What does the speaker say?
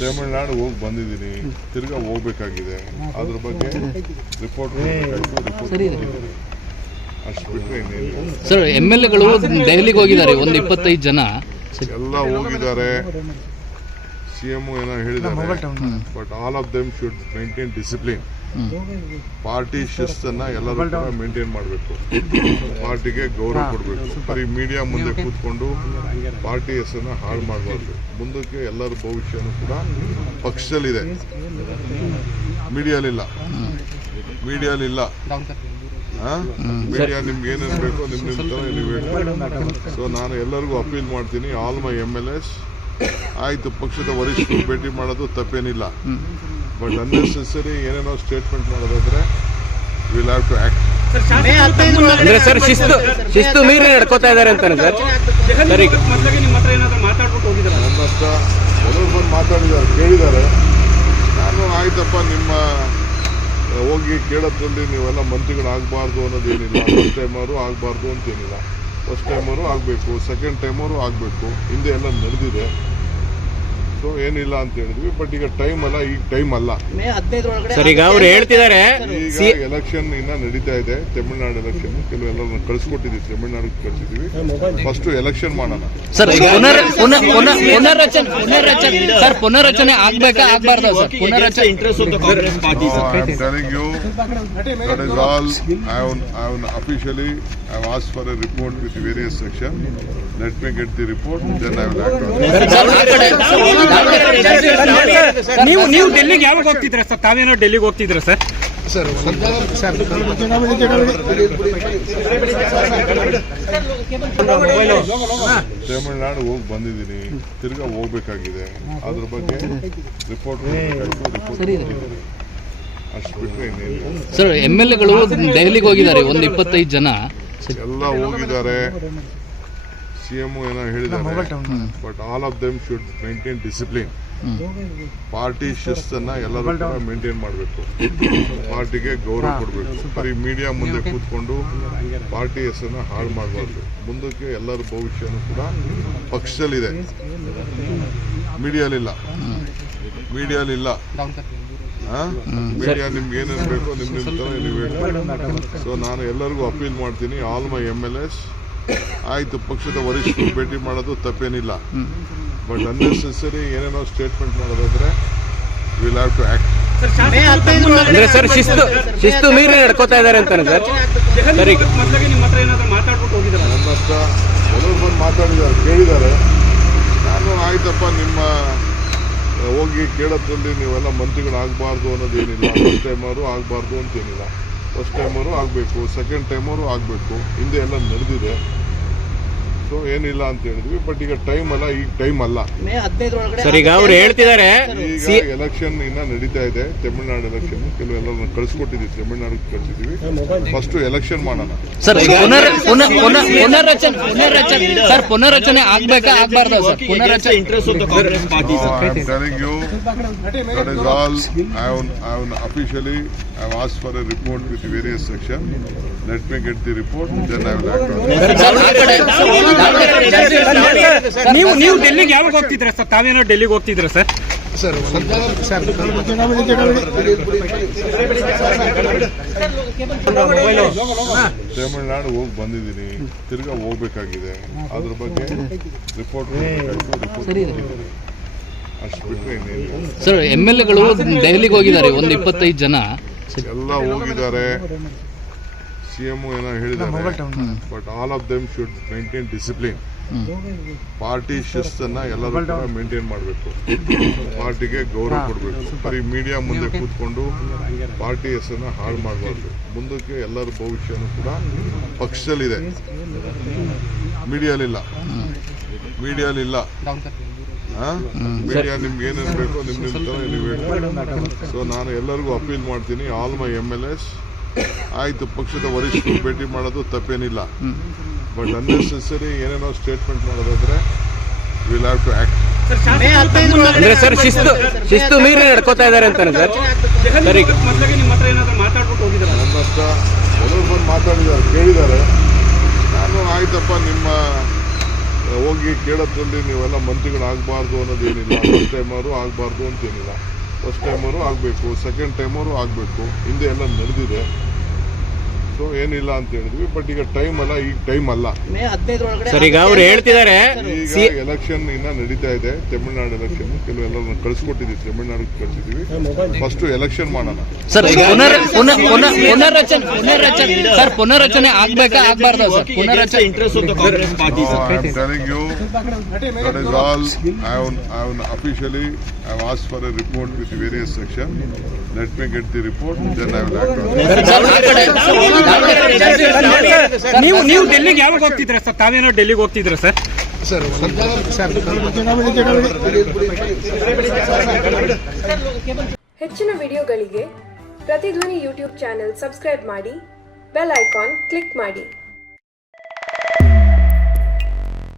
ತಮಿಳ್ನಾಡು ಹೋಗಿ ಬಂದಿದ್ದೀನಿ, ತಿರ್ಗಾ ಹೋಗ್ಬೇಕಾಗಿದೆ. ಅದ್ರ ಬಗ್ಗೆ ರಿಪೋರ್ಟ್ ಅಷ್ಟು ಬಿಟ್ಟರೆ ಇನ್ನೇನು. ಸರ್, MLA ಗಳು ದೆಹಲಿಗೆ ಹೋಗಿದ್ದಾರೆ, ಒಂದು 25 ಜನ ಎಲ್ಲ ಹೋಗಿದ್ದಾರೆ. CM ಏನೋ ಹೇಳಿದ್ದಾರೆ, but all of them should maintain discipline. Party ಶಿಸ್ತನ್ನ ಎಲ್ಲರೂ ಕೂಡ ಮೇಂಟೈನ್ ಮಾಡಬೇಕು, ಪಾರ್ಟಿಗೆ ಗೌರವ ಕೊಡಬೇಕು. ಬರೀ ಮೀಡಿಯಾ ಮುಂದೆ ಕೂತ್ಕೊಂಡು ಪಾರ್ಟಿ ಹೆಸರನ್ನ ಹಾಳು ಮಾಡಬಾರ್ದು. ಮುಂದಕ್ಕೆ ಎಲ್ಲರ ಭವಿಷ್ಯನೂ ಕೂಡ ಪಕ್ಷದಲ್ಲಿದೆ, ಮೀಡಿಯಾಲಿಲ್ಲ. ಮೀಡಿಯಾ ನಿಮ್ಗೆ ಏನೇನು ಬೇಕೋ ನಿಮ್ಮ ತರ ನೀವು ಹೇಳಿ. ಸೊ ನಾನು ಎಲ್ಲರಿಗೂ ಅಪೀಲ್ ಮಾಡ್ತೀನಿ, ಆಲ್ ಮೈ MLAs, ಆಯ್ತು ಪಕ್ಷದ ವರಿಷ್ಠರು ಭೇಟಿ ಮಾಡೋದು ತಪ್ಪೇನಿಲ್ಲ, ಬಟ್ ಅನ್ನೆಸೆಸರಿ ಏನೇನೋ ಸ್ಟೇಟ್ಮೆಂಟ್ ಮಾಡೋದಾದ್ರೆ ವಿಲ್ ಹ್ಯಾವ್ ಟು ಆಕ್ಟ್. ಅಂದ್ರೆ ಸರ್, ಶಿಸ್ತು ಮೀರಿ ನಡ್ಕೋತಾ ಇದ್ದಾರೆ ಅಂತಾನೆ ಸರ್. ನನ್ನ ಹತ್ರ ಎಲ್ಲರೂ ಬಂದು ಮಾತಾಡಿದ್ದಾರೆ, ಕೇಳಿದ್ದಾರೆ. ನಾನು ಆಯ್ತಪ್ಪ, ನಿಮ್ಮ ಹೋಗಿ ಕೇಳೋದ್ರಲ್ಲಿ ನೀವೆಲ್ಲ ಮಂತ್ರಿಗಳಾಗಬಾರ್ದು ಅನ್ನೋದೇನಿಲ್ಲ. ಫಸ್ಟ್ ಟೈಮರು ಆಗಬಾರ್ದು ಅಂತೇನಿಲ್ಲ, ಫಸ್ಟ್ ಟೈಮರು ಆಗಬೇಕು, ಸೆಕೆಂಡ್ ಟೈಮರು ಆಗಬೇಕು. ಹಿಂದೆ ಎಲ್ಲ ನಡೆದಿದೆ, ಸೊ ಏನಿಲ್ಲ ಅಂತ ಹೇಳಿದ್ವಿ. ಬಟ್ ಈಗ ಟೈಮ್ ಅಲ್ಲ, ಈಗ ಟೈಮ್ ಅಲ್ಲ ಸರ್. ಈಗ ಅವ್ರು ಹೇಳ್ತಿದ್ದಾರೆ, ಈಗ ಎಲೆಕ್ಷನ್ ಇನ್ನ ನಡೀತಾ ಇದೆ, ತಮಿಳ್ನಾಡು ಎಲೆಕ್ಷನ್. ಕೆಲವೆಲ್ಲ ಕಳಿಸ್ಕೊಟ್ಟಿದ್ವಿ, ತಮಿಳ್ನಾಡಿಗೆ ಕಳಿಸಿದ್ವಿ. ಫಸ್ಟ್ ಎಲೆಕ್ಷನ್ ಮಾಡೋಣ ಸರ್. ಪುನರ್ರಚನೆ ಆಗ್ಬೇಕಾ ಆಗ್ಬಾರ್ದ ಸರ್? ಪುನರ್ರಚನೆ telling you that is all. I have officially asked for a report with various sections. Let me get the report, then I will act on it. ನೀವು ಡೆಲ್ಲಿಗೆ ಯಾವಾಗ ಹೋಗ್ತಿದ್ರ ಸರ್? ತಾವೇನೋ ಡೆಲ್ಲಿಗೆ ಹೋಗ್ತಿದ್ರ ಸರ್? ತಮಿಳ್ನಾಡು ಹೋಗಿ ಬಂದಿದ್ದೀನಿ, ತಿರ್ಗಾ ಹೋಗ್ಬೇಕಾಗಿದೆ. ಅದ್ರ ಬಗ್ಗೆ ರಿಪೋರ್ಟ್ ಅಷ್ಟು ಬಿಟ್ಟರೆ ಇನ್ನೇನು. ಸರ್, MLA ಗಳು ದೆಹಲಿಗೆ ಹೋಗಿದ್ದಾರೆ, ಒಂದು 25 ಜನ ಎಲ್ಲ ಹೋಗಿದ್ದಾರೆ. CM ಏನೋ ಹೇಳಿದ್ದಾರೆ, but all of them should maintain discipline. Party ಶಿಸ್ತನ್ನ ಎಲ್ಲರೂ ಕೂಡ ಮೇಂಟೈನ್ ಮಾಡಬೇಕು, ಪಾರ್ಟಿಗೆ ಗೌರವ ಕೊಡಬೇಕು. ಬರೀ ಮೀಡಿಯಾ ಮುಂದೆ ಕೂತ್ಕೊಂಡು ಪಾರ್ಟಿ ಹೆಸರನ್ನ ಹಾಳು ಮಾಡಬಾರ್ದು. ಮುಂದಕ್ಕೆ ಎಲ್ಲರ ಭವಿಷ್ಯನೂ ಕೂಡ ಪಕ್ಷದಲ್ಲಿದೆ, ಮೀಡಿಯಾಲಿಲ್ಲ. ಮೀಡಿಯಾ ನಿಮ್ಗೆ ಏನೇನು ಬೇಕೋ ನಿಮ್ಮ ತರ ನೀವು ಹೇಳಿ. ಸೊ ನಾನು ಎಲ್ಲರಿಗೂ ಅಪೀಲ್ ಮಾಡ್ತೀನಿ, ಆಲ್ ಮೈ MLAs, ಆಯ್ತು ಪಕ್ಷದ ವರಿಷ್ಠರು ಭೇಟಿ ಮಾಡೋದು ತಪ್ಪೇನಿಲ್ಲ, ಬಟ್ ಅನ್ನೆಸೆಸರಿ ಏನೇನೋ ಸ್ಟೇಟ್ಮೆಂಟ್ ಮಾಡೋದಾದ್ರೆ ವಿಲ್ ಹ್ಯಾವ್ ಟು ಆಕ್ಟ್. ಅಂದ್ರೆ ಸರ್, ಶಿಸ್ತು ಮೀರಿ ನಡ್ಕೋತಾ ಇದ್ದಾರೆ ಅಂತಾನೆ ಸರ್. ನನ್ನ ಹತ್ರ ಎಲ್ಲರೂ ಬಂದು ಮಾತಾಡಿದ್ದಾರೆ, ಕೇಳಿದ್ದಾರೆ. ನಾನು ಆಯ್ತಪ್ಪ, ನಿಮ್ಮ ಹೋಗಿ ಕೇಳೋದ್ರಲ್ಲಿ ನೀವೆಲ್ಲ ಮಂತ್ರಿಗಳಾಗಬಾರ್ದು ಅನ್ನೋದೇನಿಲ್ಲ. ಫಸ್ಟ್ ಟೈಮರು ಆಗಬಾರ್ದು ಅಂತೇನಿಲ್ಲ, ಫಸ್ಟ್ ಟೈಮರು ಆಗಬೇಕು, ಸೆಕೆಂಡ್ ಟೈಮರು ಆಗಬೇಕು. ಹಿಂದೆ ಎಲ್ಲ ನಡೆದಿದೆ, ಸೊ ಏನಿಲ್ಲ ಅಂತ ಹೇಳಿದ್ವಿ. ಬಟ್ ಈಗ ಟೈಮ್ ಅಲ್ಲ, ಈಗ ಟೈಮ್ ಅಲ್ಲ ಸರ್. ಈಗ ಅವ್ರು ಹೇಳ್ತಿದ್ದಾರೆ, ಈಗ ಎಲೆಕ್ಷನ್ ಇನ್ನ ನಡೀತಾ ಇದೆ, ತಮಿಳ್ನಾಡು ಎಲೆಕ್ಷನ್. ಕೆಲವೆಲ್ಲ ಕಳಿಸ್ಕೊಟ್ಟಿದ್ವಿ, ತಮಿಳ್ನಾಡಿಗೆ ಕಳಿಸಿದ್ವಿ. ಫಸ್ಟ್ ಎಲೆಕ್ಷನ್ ಮಾಡೋಣ ಸರ್. ಪುನರ್ರಚನೆ ಆಗ್ಬೇಕಾ ಆಗ್ಬಾರ್ದ ಸರ್? ಪುನರ್ರಚನೆ telling you that is all. I have officially asked for a report with various sections. Let me get the report, then I will act on it. ನೀವು ಡೆಲ್ಲಿಗೆ ಯಾವಾಗ ಹೋಗ್ತಿದ್ರ ಸರ್? ತಾವೇನೋ ಡೆಲ್ಲಿಗೆ ಹೋಗ್ತಿದ್ರ ಸರ್? ತಮಿಳ್ನಾಡು ಹೋಗಿ ಬಂದಿದ್ದೀನಿ, ತಿರ್ಗಾ ಹೋಗ್ಬೇಕಾಗಿದೆ. ಅದ್ರ ಬಗ್ಗೆ ರಿಪೋರ್ಟ್ ಅಷ್ಟು ಬಿಟ್ಟರೆ ಇನ್ನೇನು. ಸರ್, MLA ಗಳು ದೆಹಲಿಗೆ ಹೋಗಿದ್ದಾರೆ, ಒಂದು 25 ಜನ ಎಲ್ಲ ಹೋಗಿದ್ದಾರೆ. CM ಏನೋ ಹೇಳಿದ್ದಾರೆ, but all of them should maintain discipline. Party ಶಿಸ್ತನ್ನ ಎಲ್ಲರೂ ಕೂಡ ಮೇಂಟೈನ್ ಮಾಡಬೇಕು, ಪಾರ್ಟಿಗೆ ಗೌರವ ಕೊಡಬೇಕು. ಬರೀ ಮೀಡಿಯಾ ಮುಂದೆ ಕೂತ್ಕೊಂಡು ಪಾರ್ಟಿ ಹೆಸರನ್ನ ಹಾಳು ಮಾಡಬಾರ್ದು. ಮುಂದಕ್ಕೆ ಎಲ್ಲರ ಭವಿಷ್ಯನೂ ಕೂಡ ಪಕ್ಷದಲ್ಲಿದೆ, ಮೀಡಿಯಾಲಿಲ್ಲ. ಮೀಡಿಯಾ ನಿಮ್ಗೆ ಏನೇನು ಬೇಕೋ ನಿಮ್ಮ ತರ ನೀವು ಹೇಳಿ. ಸೊ ನಾನು ಎಲ್ಲರಿಗೂ ಅಪೀಲ್ ಮಾಡ್ತೀನಿ, ಆಲ್ ಮೈ MLAs, ಆಯ್ತು ಪಕ್ಷದ ವರಿಷ್ಠರು ಭೇಟಿ ಮಾಡೋದು ತಪ್ಪೇನಿಲ್ಲ, ಬಟ್ ಅನ್ನೆಸೆಸರಿ ಏನೇನೋ ಸ್ಟೇಟ್ಮೆಂಟ್ ಮಾಡೋದಾದ್ರೆ ವಿಲ್ ಹ್ಯಾವ್ ಟು ಆಕ್ಟ್. ಅಂದ್ರೆ ಸರ್, ಶಿಸ್ತು ಮೀರಿ ನಡ್ಕೋತಾ ಇದ್ದಾರೆ ಅಂತಾನೆ ಸರ್. ನನ್ನ ಹತ್ರ ಎಲ್ಲರೂ ಬಂದು ಮಾತಾಡಿದ್ದಾರೆ, ಕೇಳಿದ್ದಾರೆ. ನಾನು ಆಯ್ತಪ್ಪ, ನಿಮ್ಮ ಹೋಗಿ ಕೇಳೋದ್ರಲ್ಲಿ ನೀವೆಲ್ಲ ಮಂತ್ರಿಗಳಾಗಬಾರ್ದು ಅನ್ನೋದೇನಿಲ್ಲ. ಫಸ್ಟ್ ಟೈಮರು ಆಗಬಾರ್ದು ಅಂತೇನಿಲ್ಲ. ಫಸ್ಟ್ ಟೈಮರು ಆಗಬೇಕು, ಸೆಕೆಂಡ್ ಟೈಮರು ಆಗಬೇಕು. ಹಿಂದೆ ಎಲ್ಲ ನಡೆದಿದೆ. ಸೊ ಏನಿಲ್ಲ ಅಂತ ಹೇಳಿದ್ವಿ. ಬಟ್ ಈಗ ಟೈಮ್ ಅಲ್ಲ, ಈಗ ಟೈಮ್ ಅಲ್ಲ. ಸರ್ ಈಗ ಅವ್ರು ಹೇಳ್ತಿದ್ದಾರೆ ಈಗ ಎಲೆಕ್ಷನ್ ಇನ್ನ ನಡೀತಾ ಇದೆ. ತಮಿಳ್ನಾಡು ಎಲೆಕ್ಷನ್ ಕೆಲವೆಲ್ಲ ಕಳಿಸ್ಕೊಟ್ಟಿದ್ದೀವಿ, ತಮಿಳ್ನಾಡಿಗೆ ಕಳಿಸಿದ್ದೀವಿ. ಫಸ್ಟ್ ಎಲೆಕ್ಷನ್ ಮಾಡೋಣ. ಸರ್ ಪುನರ್ರಚನೆ ಆಗ್ಬೇಕಾ ಆಗ್ಬಾರ್ದ ಸರ್? ಪುನರ್ರಚನೆ I'm telling you, that is all. I have officially asked for a report with various sections. Let me get the report, then I will act on it. ನೀವು ಡೆಲ್ಲಿಗೆ ಯಾವಾಗ ಹೋಗ್ತಿದ್ರ sir? ತಾವೇನೋ ಡೆಲ್ಲಿಗೆ ಹೋಗ್ತಿದ್ರ ಸರ್? ಹೆಚ್ಚಿನ ವಿಡಿಯೋಗಳಿಗೆ ಪ್ರತಿಧ್ವನಿ ಯೂಟ್ಯೂಬ್ ಚಾನೆಲ್ ಸಬ್ಸ್ಕ್ರೈಬ್ ಮಾಡಿ, bell icon click ಮಾಡಿ.